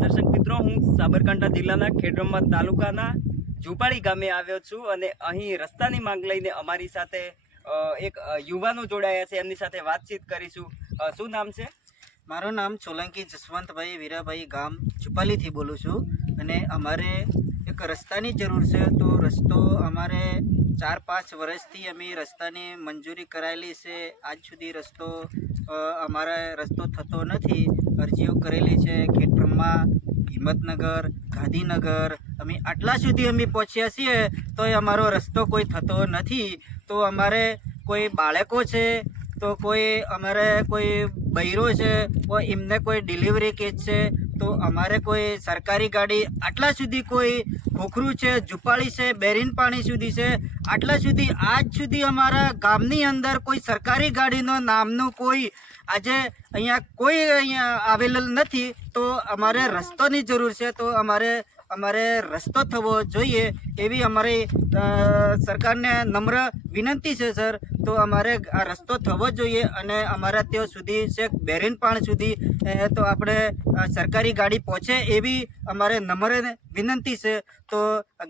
દર્શક મિત્રો, હું સાબરકાંઠા જિલ્લાના ખેડબ્રહ્મા તાલુકાના ઝુંપાળી ગામે આવ્યો છું અને અહીં રસ્તાની માંગ લઈને અમારી સાથે એક યુવાનો જોડાયા છે. એમની સાથે વાતચીત કરીશું. શું નામ છે? મારું નામ સોલંકી જસવંતભાઈ વીરાભાઈ, ગામ ઝુંપાળીથી બોલું છું અને અમારે એક રસ્તાની જરૂર છે. તો રસ્તો અમારે 4-5 વર્ષથી અમે રસ્તાની મંજૂરી કરાયેલી છે. આજ સુધી અમારે રસ્તો થતો નથી. અરજીઓ કરેલી છે ખેડબ્રહ્મા, હિંમતનગર, ગાંધીનગર. અમે આટલા સુધી અમે પહોંચ્યા છીએ તોય અમારો રસ્તો કોઈ થતો નથી. તો અમારે કોઈ બાળકો છે, તો અમારે કોઈ બૈરો છે, એમને કોઈ ડિલિવરી કેસ છે, તો અમારે કોઈ સરકારી ગાડી આટલા સુધી કોઈ ખોખરું છે, ઝુંપાળી છે, બેરીન પાણી સુધી છે, આટલા સુધી આજ સુધી અમારા ગામની અંદર કોઈ સરકારી ગાડીનો નામનું કોઈ આજે અહીંયા આવેલું નથી. તો અમારે રસ્તોની જરૂર છે. તો અમારે રસ્તો થવો જોઈએ એવી અમારી સરકારને નમ્ર વિનંતી છે સર. તો અમારે આ રસ્તો થવો જોઈએ અને અમારા ત્યાં સુધી છે બેરીન પાણ સુધી તો આપણે સરકારી ગાડી પહોંચે એવી અમારે નમ્ર વિનંતી છે. તો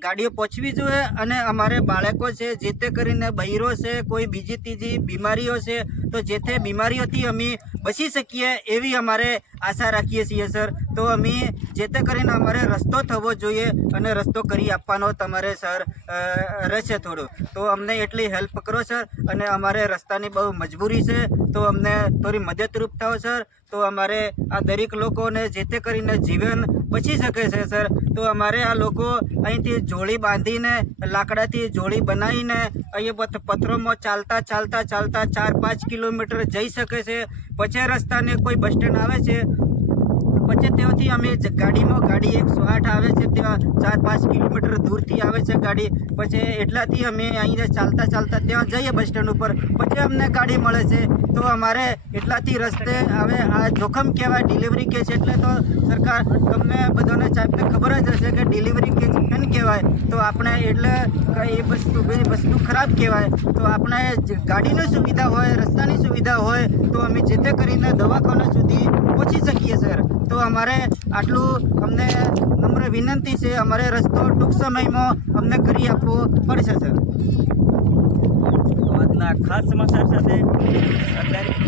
ગાડીઓ પહોંચવી જોઈએ અને અમારે બાળકો છે, જે તે કરીને બૈરો છે, કોઈ બીજી ત્રીજી બીમારીઓ છે, તો જે તે બીમારીઓથી અમે બચી શકીએ એવી અમારે આશા રાખીએ છીએ સર. તો અમે જે તે કરીને અમારે રસ્તો થવો જોઈએ અને રસ્તો કરી આપવાનો તમારે સર રહેશે થોડું. તો અમને એટલી હેલ્પ કરો સર. અને અમારે રસ્તાની બહુ મજબૂરી છે, તો અમને થોડી મદદરૂપ થાઓ સર. તો અમારે આ દરેક લોકોને જે તે કરીને જીવન બચી શકે છે સર. તો અમારે આ લોકો અહીંથી જોડી બાંધીને, લાકડાથી જોડી બનાવીને અહીંયા પથ્થરોમાં ચાલતા 4-5 કિલોમીટર જઈ શકે છે. પછી રસ્તાને કોઈ બસ સ્ટેન્ડ આવે છે, પછી ત્યાંથી અમે ગાડી 108 આવે છે, ત્યાં 4-5 કિલોમીટર દૂરથી આવે છે ગાડી. પછી એટલાથી અમે અહીંયા ચાલતા ત્યાં જઈએ બસ સ્ટેન્ડ ઉપર, પછી અમને ગાડી મળે છે. તો અમારે એટલાથી રસ્તે આવે આ જોખમ કહેવાય. ડિલિવરી કેસ એટલે તો સરકાર તમને બધાને સાહેબને ખબર જ હશે કે ડિલિવરી કેસ કેમ કહેવાય. તો આપણે એટલે એ વસ્તુ ખરાબ કહેવાય. તો આપણે ગાડીની સુવિધા હોય, રસ્તાની સુવિધા હોય તો અમે જે તે કરીને દવાખાના સુધી પહોંચી શકીએ સર. તો અમારે આટલું અમને નમ્ર વિનંતી છે. અમારે રસ્તો ટૂંક સમયમાં અમને કરી આપવો પડશે સર. આજના ખાસ સમાચાર સાથે સરકારી